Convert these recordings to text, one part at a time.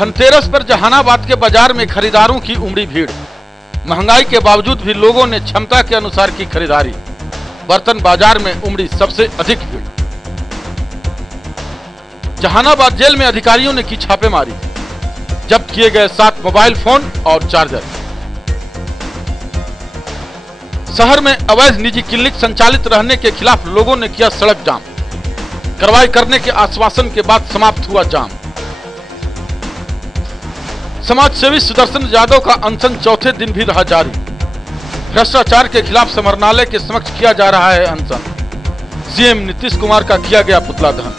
धनतेरस पर जहानाबाद के बाजार में खरीदारों की उमड़ी भीड़। महंगाई के बावजूद भी लोगों ने क्षमता के अनुसार की खरीदारी। बर्तन बाजार में उमड़ी सबसे अधिक भीड़। जहानाबाद जेल में अधिकारियों ने की छापेमारी। जब्त किए गए 7 मोबाइल फोन और चार्जर। शहर में अवैध निजी क्लिनिक संचालित रहने के खिलाफ लोगों ने किया सड़क जाम। कार्रवाई करने के आश्वासन के बाद समाप्त हुआ जाम। समाज सेवी सुदर्शन यादव का अनशन चौथे दिन भी रहा जारी। भ्रष्टाचार के खिलाफ समरणालय के समक्ष किया जा रहा है अनशन। सीएम नीतीश कुमार का किया गया पुतला दहन।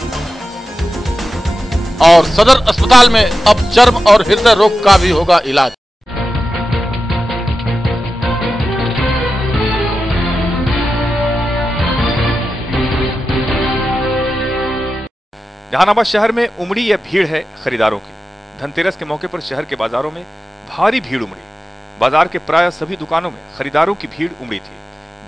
और सदर अस्पताल में अब चर्म और हृदय रोग का भी होगा इलाज। जहानाबाद शहर में उमड़ी यह भीड़ है खरीदारों की। धनतेरस के मौके पर शहर के बाजारों में भारी भीड़ उमड़ी। बाजार के प्राय सभी दुकानों में खरीदारों की भीड़ उमड़ी थी।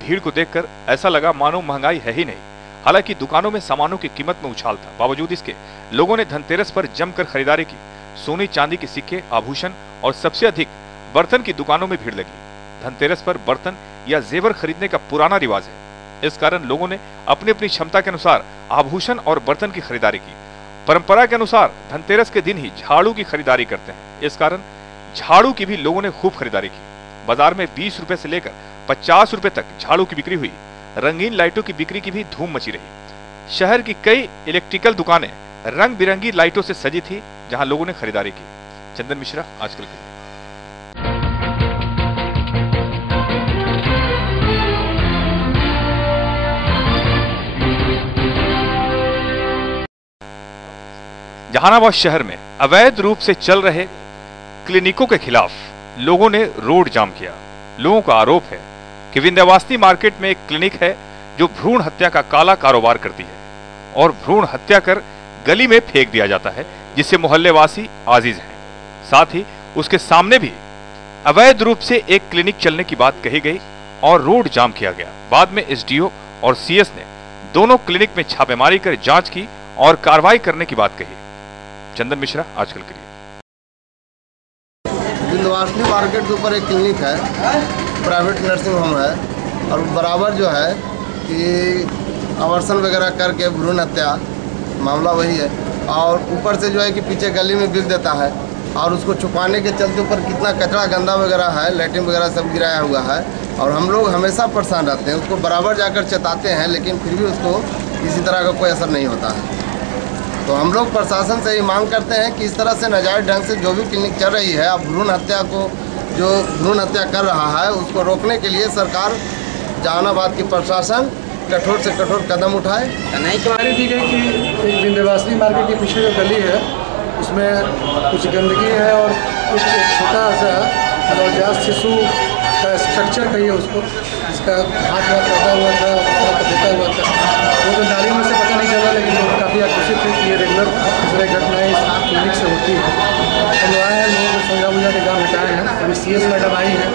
भीड़ को देखकर ऐसा लगा मानो महंगाई है ही नहीं। हालांकि दुकानों में सामानों की कीमत में उछाल था। बावजूद इसके लोगों ने धनतेरस पर जमकर खरीदारी की। सोने चांदी के सिक्के, आभूषण और सबसे अधिक बर्तन की दुकानों में भीड़ लगी। धनतेरस पर बर्तन या जेवर खरीदने का पुराना रिवाज है। इस कारण लोगों ने अपनी अपनी क्षमता के अनुसार आभूषण और बर्तन की खरीदारी की। परंपरा के अनुसार धनतेरस के दिन ही झाड़ू की खरीदारी करते हैं। इस कारण झाड़ू की भी लोगों ने खूब खरीदारी की। बाजार में 20 रुपए से लेकर 50 रुपए तक झाड़ू की बिक्री हुई। रंगीन लाइटों की बिक्री की भी धूम मची रही। शहर की कई इलेक्ट्रिकल दुकानें रंग बिरंगी लाइटों से सजी थी, जहां लोगों ने खरीदारी की। चंदन मिश्रा, आजकल के लिए। जहानाबाद शहर में अवैध रूप से चल रहे क्लिनिकों के खिलाफ लोगों ने रोड जाम किया। लोगों का आरोप है कि विंध्यवासिनी मार्केट में एक क्लिनिक है जो भ्रूण हत्या का काला कारोबार करती है और भ्रूण हत्या कर गली में फेंक दिया जाता है, जिससे मोहल्लेवासी आजीज हैं। साथ ही उसके सामने भी अवैध रूप से एक क्लिनिक चलने की बात कही गई और रोड जाम किया गया। बाद में एसडीओ और सीएस ने दोनों क्लिनिक में छापेमारी कर जांच की और कार्रवाई करने की बात कही। चंदन मिश्रा, आजकल के लिए। विंध्यवासिनी मार्केट के ऊपर एक क्लिनिक है, प्राइवेट नर्सिंग होम है और बराबर जो है कि अवर्सन वगैरह करके भ्रूण हत्या मामला वही है। और ऊपर से जो है कि पीछे गली में बिक देता है और उसको छुपाने के चलते ऊपर कितना कचरा गंदा वगैरह है, लैट्रिन वगैरह सब गिराया हुआ है। और हम लोग हमेशा परेशान रहते हैं। उसको बराबर जाकर चेताते हैं, लेकिन फिर भी उसको किसी तरह का कोई असर नहीं होता है। तो हम लोग प्रशासन से ये मांग करते हैं कि इस तरह से नाजायज़ ढंग से जो भी क्लिनिक चल रही है, अब भ्रूण हत्या को जो भ्रूण हत्या कर रहा है उसको रोकने के लिए सरकार, जहानाबाद की प्रशासन कठोर से कठोर कदम उठाए। जानकारी दी गई कि एक विंध्यवासिनी मार्केट के पीछे जो गली है उसमें कुछ गंदगी है और कुछ एक छोटा सा नवजात शिशु का स्ट्रक्चर कहिए उसको, जिसका हाथ पैदा हुआ था, देता हुआ था। वो तो नाली में से पता नहीं चला, लेकिन लोग काफ़ी आकर्षित थे कि ये रेगुलर इस तरह घटनाएँ इस क्लिनिक से होती है। हम लोग आए हैं, लोगों को समझा बुझा के गाँव हटाए हैं। अभी सीएस मैडम आई हैं,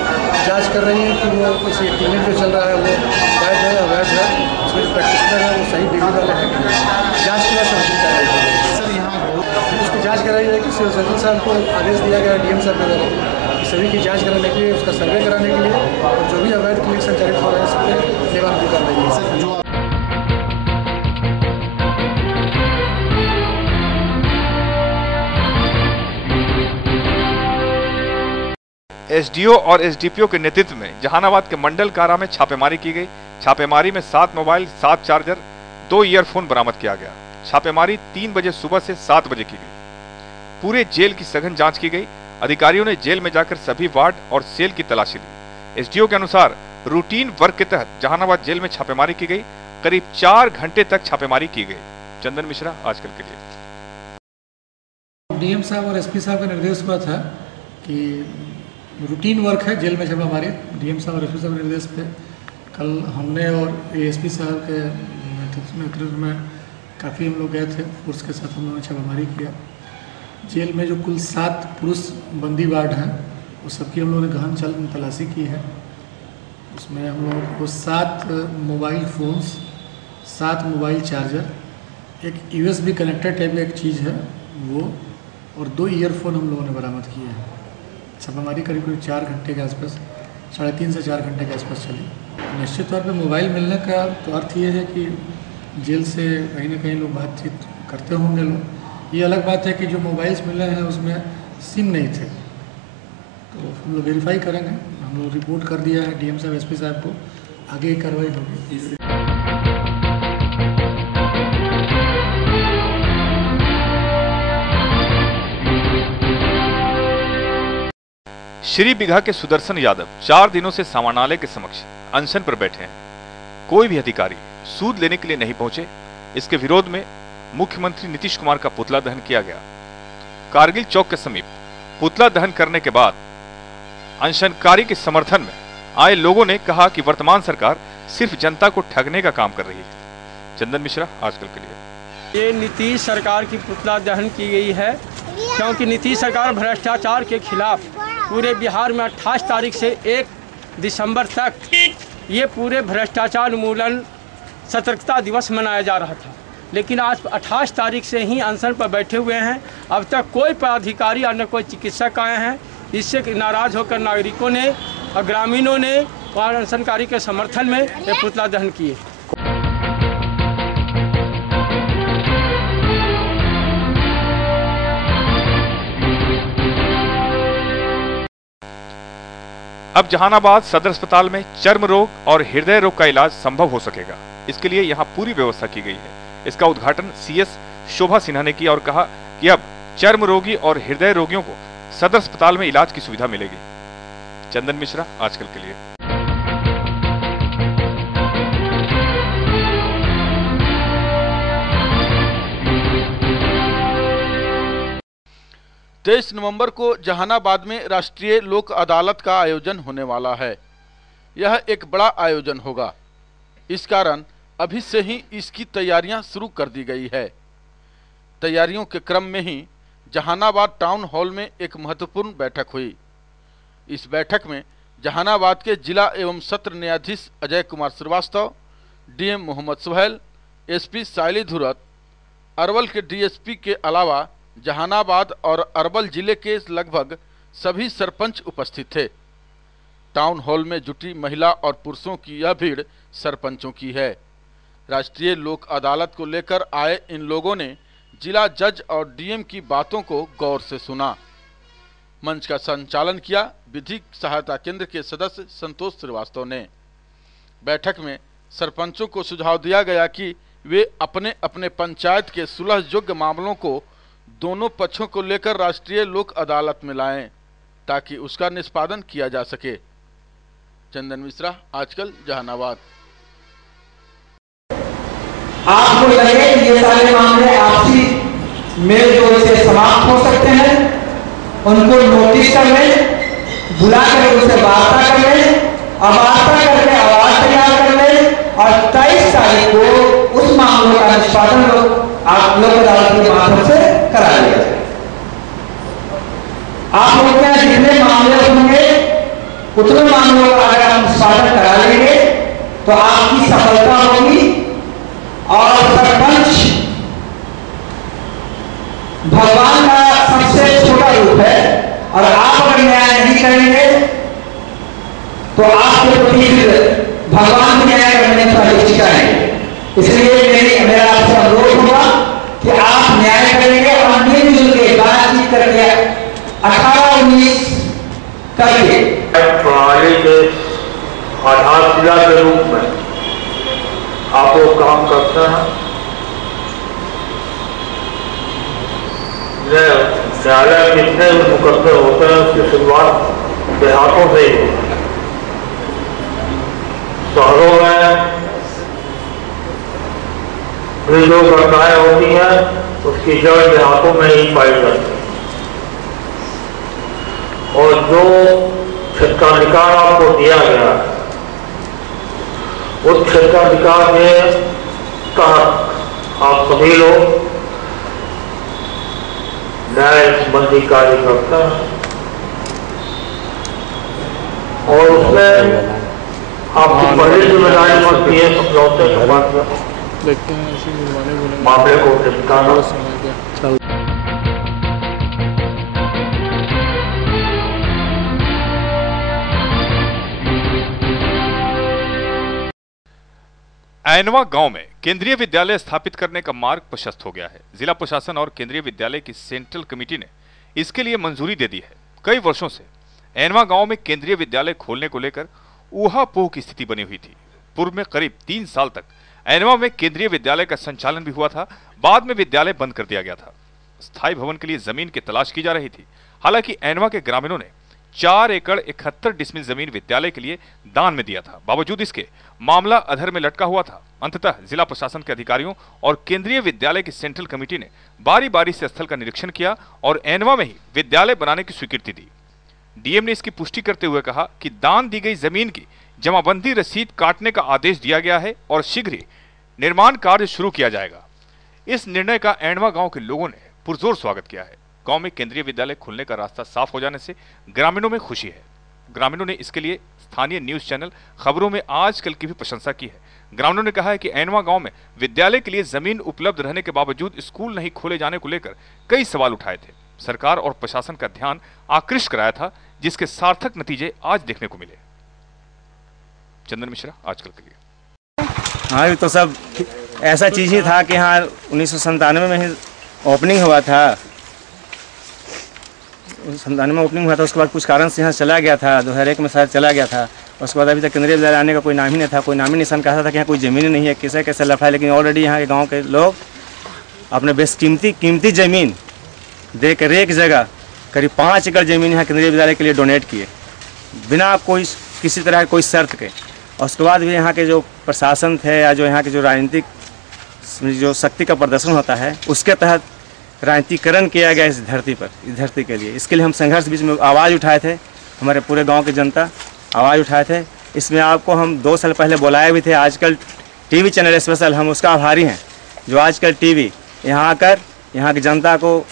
जांच कर रही हैं कि वो किसी क्लिनिक जो चल रहा है वो वैध है अवैध है, उसमें जो प्रैक्टिशनर है वो सही डिग्री वाले हैं कि नहीं। जाँच के बाद समझ जा रही है सर। यहाँ उसकी जाँच कराई है कि सिविल सर्जन साहब को आदेश दिया गया डीएम साहब वगैरह सभी की जांच कराने के लिए, उसका सर्वे कराने के लिए, और जो भी अवैध क्लिनिक संचालित हो रहे हैं उस पर निवारण भी कर रही है सर। जो एसडीओ और एसडीपीओ के नेतृत्व में जहानाबाद के मंडल कारा में छापेमारी की गई। छापेमारी में 7 मोबाइल, 7 चार्जर, 2 ईयरफोन बरामद किया गया। छापेमारी 3 बजे सुबह से 7 बजे की गई। पूरे जेल की सघन जांच की गई। अधिकारियों ने जेल में जाकर सभी वार्ड और सेल की तलाशी ली। एसडीओ के अनुसार रूटीन वर्क के तहत जहानाबाद जेल में छापेमारी की गई। करीब 4 घंटे तक छापेमारी की गई। चंदन मिश्रा, आजकल के लिए। डीएम साहब और एसपी साहब का निर्देश हुआ था कि रूटीन वर्क है जेल में छापेमारी। डीएम साहब और एसपी साहब के निर्देश पे कल हमने और एएसपी साहब के नेतृत्व में काफ़ी हम लोग गए थे, फोर्स के साथ हम लोगों ने छापेमारी किया। जेल में जो कुल 7 पुरुष बंदी वार्ड हैं, वो सबकी हम लोगों ने गहन तलाशी की है। उसमें हम लोगों को 7 मोबाइल फ़ोन्स, 7 मोबाइल चार्जर, एक USB कनेक्टर टाइप एक चीज़ है वो, और 2 ईयरफोन हम लोगों ने बरामद किए हैं। छापेमारी करीब 4 घंटे के आसपास, 3.5 से 4 घंटे के आसपास चली। निश्चित तौर पे मोबाइल मिलने का तो अर्थ ये है कि जेल से कहीं ना कहीं लोग बातचीत करते होंगे लोग। ये अलग बात है कि जो मोबाइल्स मिले हैं उसमें सिम नहीं थे, तो हम लोग वेरीफाई करेंगे। हम लोग रिपोर्ट कर दिया है डीएम साहब, एसपी साहब को, आगे की कार्रवाई होगी। श्री बीघा के सुदर्शन यादव 4 दिनों से समाहरणालय के समक्ष अनशन पर बैठे हैं। कोई भी अधिकारी सूद लेने के लिए नहीं पहुंचे। इसके विरोध में मुख्यमंत्री नीतीश कुमार का पुतला दहन किया गया। कारगिल चौक के समीप पुतला दहन करने के बाद अनशनकारी के समर्थन में आए लोगों ने कहा कि वर्तमान सरकार सिर्फ जनता को ठगने का काम कर रही है। चंदन मिश्रा, आजकल के लिए। ये नीतीश सरकार की पुतला दहन की गई है, क्योंकि नीतीश सरकार भ्रष्टाचार के खिलाफ पूरे बिहार में 28 तारीख से 1 दिसंबर तक ये पूरे भ्रष्टाचार उन्मूलन सतर्कता दिवस मनाया जा रहा था, लेकिन आज 28 तारीख से ही अनशन पर बैठे हुए हैं। अब तक कोई पदाधिकारी और न कोई चिकित्सक आए हैं। इससे नाराज होकर नागरिकों ने और ग्रामीणों ने और अनशनकारी के समर्थन में ये पुतला दहन किए। अब जहानाबाद सदर अस्पताल में चर्म रोग और हृदय रोग का इलाज संभव हो सकेगा। इसके लिए यहां पूरी व्यवस्था की गई है। इसका उद्घाटन सीएस शोभा सिन्हा ने किया और कहा कि अब चर्म रोगी और हृदय रोगियों को सदर अस्पताल में इलाज की सुविधा मिलेगी। चंदन मिश्रा, आजकल के लिए। तेईस नवंबर को जहानाबाद में राष्ट्रीय लोक अदालत का आयोजन होने वाला है। यह एक बड़ा आयोजन होगा। इस कारण अभी से ही इसकी तैयारियां शुरू कर दी गई है। तैयारियों के क्रम में ही जहानाबाद टाउन हॉल में एक महत्वपूर्ण बैठक हुई। इस बैठक में जहानाबाद के जिला एवं सत्र न्यायाधीश अजय कुमार श्रीवास्तव, डीएम मोहम्मद सुहेल, एसपी साइली धुरत, अरवल के डीएसपी के अलावा जहानाबाद और अरवल जिले के लगभग सभी सरपंच उपस्थित थे। टाउन हॉल में जुटी महिला और पुरुषों की यह भीड़ सरपंचों की है। राष्ट्रीय लोक अदालत को लेकर आए इन लोगों ने जिला जज और डीएम की बातों को गौर से सुना। मंच का संचालन किया विधिक सहायता केंद्र के सदस्य संतोष श्रीवास्तव ने। बैठक में सरपंचों को सुझाव दिया गया कि वे अपने अपने पंचायत के सुलह योग्य मामलों को दोनों पक्षों को लेकर राष्ट्रीय लोक अदालत में लाएं, ताकि उसका निष्पादन किया जा सके। चंदन मिश्रा, आजकल जहानाबाद। आपको लगे कि ये सारे मामले आपसी मेल जोल से समाप्त हो सकते हैं, उनको नोटिस कर लें, बुला कर उनसे वार्ता कर लें और वार्ता करके आवाज तैयार कर लें और 23 तारीख को उस मामलों का निष्पादन आप लोक अदालत के माध्यम से करा लिया जाए। आप लोग क्या जितने मामले होंगे उतने मामलों का अगर हम निष्पादन करा लेंगे तो आपकी सफलता होगी। और सरपंच भगवान का सबसे छोटा रूप है और आप अगर न्याय नहीं करेंगे तो आपके प्रति भगवान भी न्याय करने का इच्छा है। इसलिए मेरा आपसे अनुरोध होगा कि आप न्याय करेंगे और मिलजुल के बातचीत करके 18-19 करके प्रणाली के आधारशिला के रूप में आप वो काम करते हैं। न्यायालय कितने भी मुकदमे होते हैं उसकी शुरुआत देहातों से ही होती है। शहरों में भी जो घटनाएं होती हैं उसकी जड़ देहातों में ही पाई जाती है। और जो क्षेत्राधिकार आपको दिया गया है उस क्षेत्राधिकार के तहत आप सभी लोग न्याय संबंधी कार्य करते हैं और उसमें आपकी पहली जिम्मेदारी बनती है समझौते के माध्यम मामले को निपटाना। ऐनवा गांव में केंद्रीय विद्यालय स्थापित करने का मार्ग प्रशस्त हो गया है। जिला प्रशासन और केंद्रीय विद्यालय की सेंट्रल कमेटी ने इसके लिए मंजूरी दे दी है। कई वर्षों से ऐनवा गांव में केंद्रीय विद्यालय खोलने को लेकर ऊहापोह की स्थिति बनी हुई थी। पूर्व में करीब 3 साल तक ऐनवा में केंद्रीय विद्यालय का संचालन भी हुआ था। बाद में विद्यालय बंद कर दिया गया था। स्थायी भवन के लिए जमीन की तलाश की जा रही थी। हालांकि ऐनवा के ग्रामीणों ने 4 एकड़ 71 डिसमिल जमीन विद्यालय के लिए दान में दिया था। बावजूद इसके मामला अधर में लटका हुआ था। अंततः जिला प्रशासन के अधिकारियों और केंद्रीय विद्यालय की सेंट्रल कमेटी ने बारी बारी से स्थल का निरीक्षण किया और ऐनवा में ही विद्यालय बनाने की स्वीकृति दी। डीएम ने इसकी पुष्टि करते हुए कहा कि दान दी गई जमीन की जमाबंदी रसीद काटने का आदेश दिया गया है और शीघ्र ही निर्माण कार्य शुरू किया जाएगा। इस निर्णय का ऐनवा गांव के लोगों ने पुरजोर स्वागत किया है। गांव में केंद्रीय विद्यालय खुलने का रास्ता साफ हो जाने से ग्रामीणों में खुशी है। ग्रामीणों ने इसके लिए स्थानीय न्यूज चैनल खबरों में आजकल की भी प्रशंसा की है। ग्रामीणों ने कहा है कि ऐनवा गांव में विद्यालय के लिए जमीन उपलब्ध रहने के बावजूद स्कूल नहीं खोले जाने को लेकर कई सवाल उठाए थे। सरकार और प्रशासन का ध्यान आकृष्ट कराया था, जिसके सार्थक नतीजे आज देखने को मिले। चंदन मिश्रा, आजकल के लिए। हाँ, तो सब ऐसा चीज ही था कि हाँ 1997 में ही ओपनिंग हुआ था। 1997 में ओपनिंग हुआ था। उसके बाद कुछ कारण से यहाँ चला गया था। 2001 में शायद चला गया था। उसके बाद अभी तक केंद्रीय विद्यालय आने का कोई नाम ही नहीं था। कोई नाम ही निशान कहा था कि यहाँ कोई ज़मीन ही नहीं है, कैसे कैसे लफड़ा है। लेकिन ऑलरेडी यहाँ के गाँव के लोग अपने बेस कीमती ज़मीन देकर एक जगह करीब 5 एकड़ ज़मीन यहाँ केंद्रीय विद्यालय के लिए डोनेट किए, बिना कोई किसी तरह कोई शर्त के। और उसके बाद भी यहाँ के जो प्रशासन थे या जो यहाँ के जो राजनीतिक जो शक्ति का प्रदर्शन होता है, उसके तहत राजनीतिकरण किया गया इस धरती पर, इस धरती के लिए। इसके लिए हम संघर्ष बीच में आवाज़ उठाए थे। हमारे पूरे गांव की जनता आवाज़ उठाए थे। इसमें आपको हम 2 साल पहले बुलाए भी थे। आजकल टीवी चैनल स्पेशल, हम उसका आभारी हैं जो आजकल टीवी यहाँ आकर यहाँ की जनता को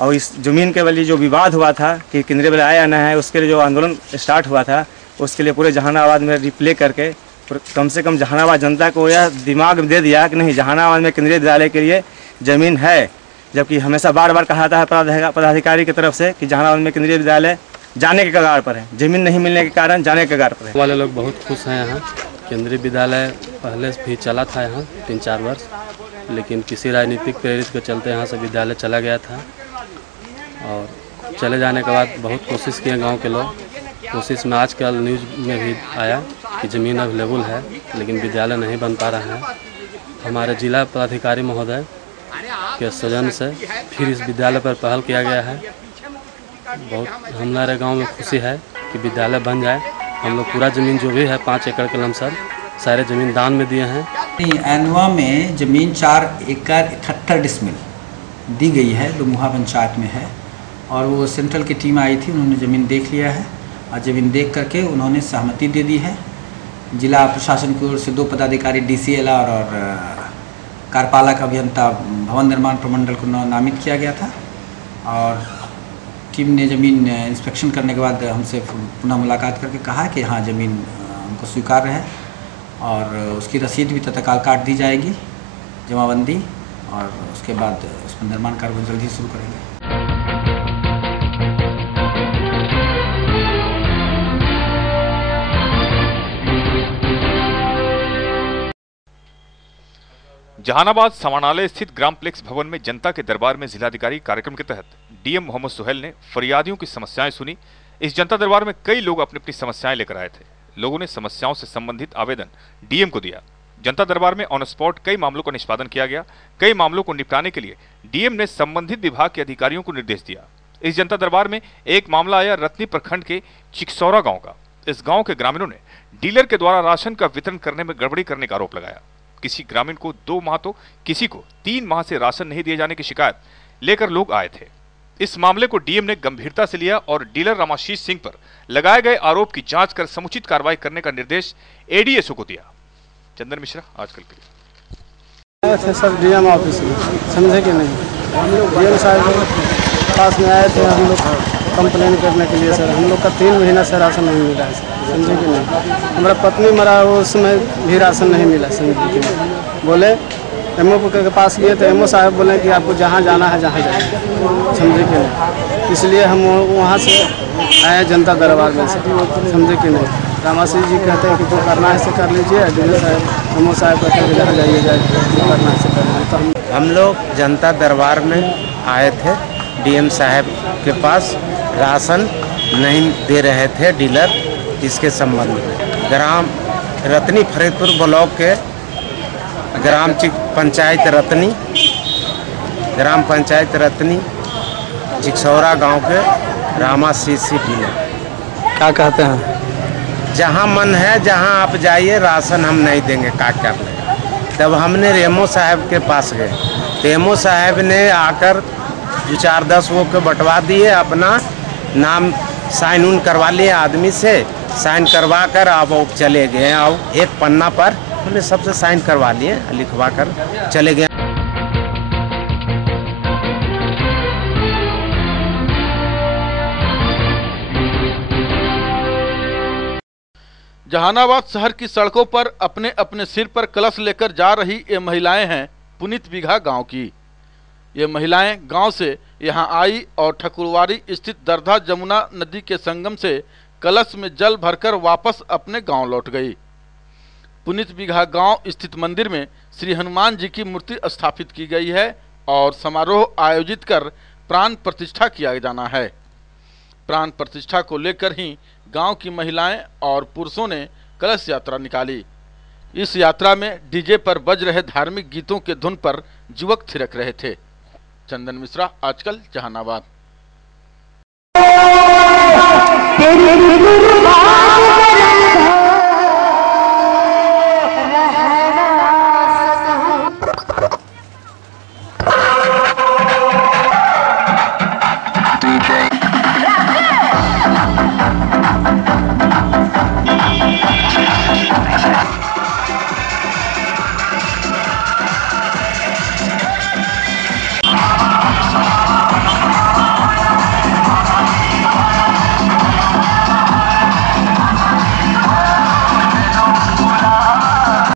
और इस ज़मीन के वाली जो विवाद हुआ था कि केंद्रीय विद्यालय आना है, उसके लिए जो आंदोलन स्टार्ट हुआ था, उसके लिए पूरे जहानाबाद में रिप्ले करके कम से कम जहानाबाद जनता को यह दिमाग दे दिया कि नहीं, जहानाबाद में केंद्रीय विद्यालय के लिए ज़मीन है। जबकि हमेशा बार बार कहा था पदाधिकारी की तरफ से कि जहानाबाद में केंद्रीय विद्यालय जाने के कगार पर है, ज़मीन नहीं मिलने के कारण जाने के कगार पर है। वाले लोग बहुत खुश हैं। यहाँ केंद्रीय विद्यालय पहले भी चला था यहाँ 3-4 वर्ष, लेकिन किसी राजनीतिक प्रेरित के चलते यहाँ से विद्यालय चला गया था। और चले जाने के बाद बहुत कोशिश किए गांव के लोग। कोशिश में आजकल न्यूज़ में भी आया कि ज़मीन अवेलेबल है, लेकिन विद्यालय नहीं बन पा रहा है। हमारे जिला पदाधिकारी महोदय के सौजन्य से फिर इस विद्यालय पर पहल किया गया है। बहुत हमारे गांव में खुशी है कि विद्यालय बन जाए। हम लोग पूरा ज़मीन जो भी है 5 एकड़ के लमसम सारे ज़मीन दान में दिए हैं। ऐनवा में ज़मीन 4 एकड़ 71 डिसमिल दी गई है, डुमुहा पंचायत में है। और वो सेंट्रल की टीम आई थी, उन्होंने ज़मीन देख लिया है और ज़मीन देख करके उन्होंने सहमति दे दी है। जिला प्रशासन की ओर से 2 पदाधिकारी DCLR और कार्यपालक अभियंता भवन निर्माण प्रमंडल को नामित किया गया था। और टीम ने ज़मीन इंस्पेक्शन करने के बाद हमसे पुनः मुलाकात करके कहा कि हाँ ज़मीन हमको स्वीकार्य है और उसकी रसीद भी तत्काल काट दी जाएगी, जमाबंदी, और उसके बाद उस पर निर्माण कार्य जल्द ही शुरू करेंगे। जहानाबाद समानालय स्थित ग्राम प्लेक्स भवन में जनता के दरबार में जिलाधिकारी कार्यक्रम के तहत डीएम मोहम्मद सुहेल ने फरियादियों की समस्याएं सुनी। इस जनता दरबार में कई लोग अपनी अपनी समस्याएं लेकर आए थे। लोगों ने समस्याओं से संबंधित आवेदन डीएम को दिया। जनता दरबार में ऑन स्पॉट कई मामलों का निष्पादन किया गया। कई मामलों को निपटाने के लिए डीएम ने संबंधित विभाग के अधिकारियों को निर्देश दिया। इस जनता दरबार में एक मामला आया रत्नी प्रखंड के चिकसौरा गाँव का। इस गाँव के ग्रामीणों ने डीलर के द्वारा राशन का वितरण करने में गड़बड़ी करने का आरोप लगाया। किसी ग्रामीण को 2 माह तो किसी को 3 माह से राशन नहीं दिए जाने की शिकायत लेकर लोग आए थे। इस मामले को डीएम ने गंभीरता से लिया और डीलर रामाशीष सिंह पर लगाए गए आरोप की जांच कर समुचित कार्रवाई करने का निर्देश एडीएसओ को दिया। चंदन मिश्रा, आजकल के लिए। आए थे सर डीएम ऑफिस में, समझे कि नहीं, डीएम साहब पास में आए थे हम लोग कंप्लेन करने के लिए। सर हम लोग का 3 महीना से राशन नहीं मिला है सर, समझे कि नहीं। हमारा पत्नी मरा, उसमें भी राशन नहीं मिला, समझे कि नहीं। बोले एमओ के पास गए तो एमओ साहब बोले कि आपको जहाँ जाना है जहाँ जाए, समझे कि नहीं। इसलिए हम वहाँ से आए जनता दरबार में से, समझे कि नहीं। रामासी जी कहते हैं कि जो करना है से कर लीजिए, डीएम साहब एमओ साहब कहते हैं कि जहाँ जाइए जाए जो करना है से कर लीजिए। तो हम लोग जनता दरबार में आए थे, डीएम साहब के पास राशन नहीं दे रहे थे डीलर, इसके संबंध में ग्राम रतनी फरीदपुर ब्लॉक के ग्राम पंचायत रतनी चिकसौरा गांव के रामा सीसी डीलर क्या कहते हैं, जहां मन है जहां आप जाइए, राशन हम नहीं देंगे, क्या करने। तब हमने रेमो साहब के पास गए, रेमो साहब ने आकर 4-10 वो के बंटवा दिए, अपना नाम साइन उन करवा लिए, आदमी से साइन करवा कर अब वो चले गए। अब एक पन्ना पर हमने सबसे साइन करवा लिए, लिखवा कर चले गए। जहानाबाद शहर की सड़कों पर अपने अपने सिर पर कलश लेकर जा रही ये महिलाएं हैं पुनीत बिघा गांव की। ये महिलाएं गांव से यहां आई और ठकुरवारी स्थित दरधा जमुना नदी के संगम से कलश में जल भरकर वापस अपने गांव लौट गई। पुनीत बिघा गांव स्थित मंदिर में श्री हनुमान जी की मूर्ति स्थापित की गई है और समारोह आयोजित कर प्राण प्रतिष्ठा किया जाना है। प्राण प्रतिष्ठा को लेकर ही गांव की महिलाएं और पुरुषों ने कलश यात्रा निकाली। इस यात्रा में डीजे पर बज रहे धार्मिक गीतों के धुन पर युवक थिरक रहे थे। चंदन मिश्रा, आजकल, जहानाबाद।